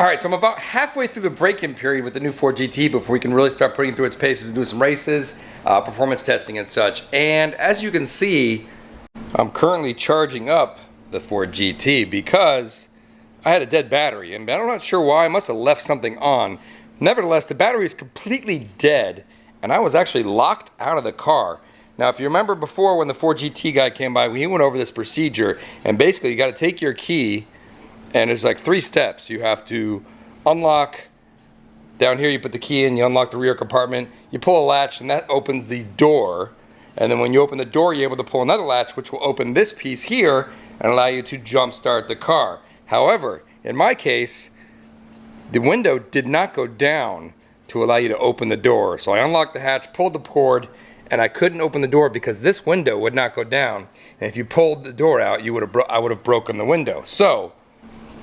Alright, so I'm about halfway through the break-in period with the new Ford GT before we can really start putting through its paces and do some races, performance testing and such. And as you can see, I'm currently charging up the Ford GT because I had a dead battery, and I'm not sure why. I must have left something on. Nevertheless, the battery is completely dead, and I was actually locked out of the car. Now, if you remember before when the Ford GT guy came by, he went over this procedure, and basically you got to take your key, and there's like 3 steps. You have to unlock, down here you put the key in, you unlock the rear compartment, you pull a latch, and that opens the door. And then when you open the door, you're able to pull another latch, which will open this piece here and allow you to jump start the car. However, in my case, the window did not go down to allow you to open the door. So I unlocked the hatch, pulled the cord, and I couldn't open the door because this window would not go down. And if you pulled the door out, I would have broken the window. So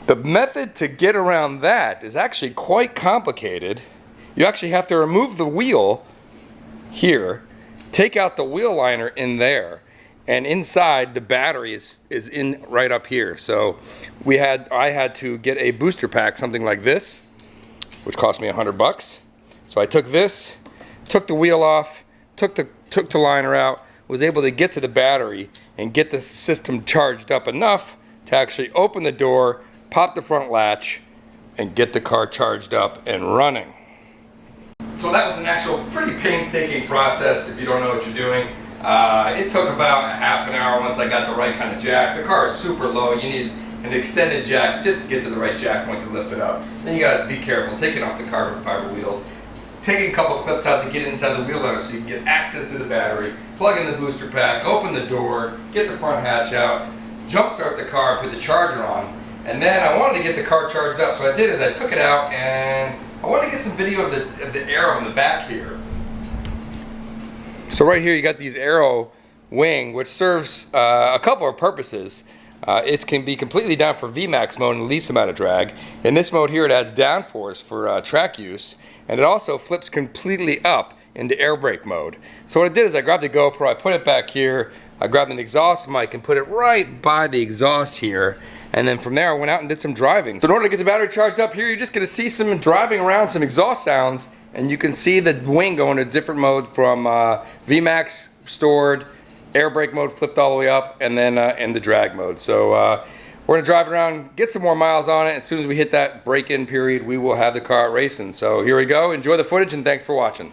the method to get around that is actually quite complicated. You actually have to remove the wheel here, take out the wheel liner in there, and inside the battery is in right up here. So I had to get a booster pack, something like this, which cost me $100. So I took this, took the wheel off, took the liner out, was able to get to the battery and get the system charged up enough to actually open the door, pop the front latch, and get the car charged up and running. So that was an actual pretty painstaking process if you don't know what you're doing. It took about a half an hour once I got the right kind of jack. The car is super low. You need an extended jack just to get to the right jack point to lift it up. Then you gotta be careful, taking off the carbon fiber wheels, taking a couple clips out to get inside the wheel liner so you can get access to the battery, plug in the booster pack, open the door, get the front hatch out, jump start the car, put the charger on. And then I wanted to get the car charged up, so what I did is I took it out and I wanted to get some video of the Aero in the back here. So right here you got these Aero wing, which serves a couple of purposes. It can be completely down for VMAX mode and the least amount of drag. In this mode here it adds downforce for track use, and it also flips completely up into air brake mode. So what I did is I grabbed the GoPro, I put it back here, I grabbed an exhaust mic and put it right by the exhaust here. And then from there I went out and did some driving. So in order to get the battery charged up here, you're just gonna see some driving around, some exhaust sounds, and you can see the wing going to different modes from VMAX stored, air brake mode flipped all the way up, and then in the drag mode. So we're gonna drive around, get some more miles on it. As soon as we hit that break-in period, we will have the car out racing. So here we go, enjoy the footage, and thanks for watching.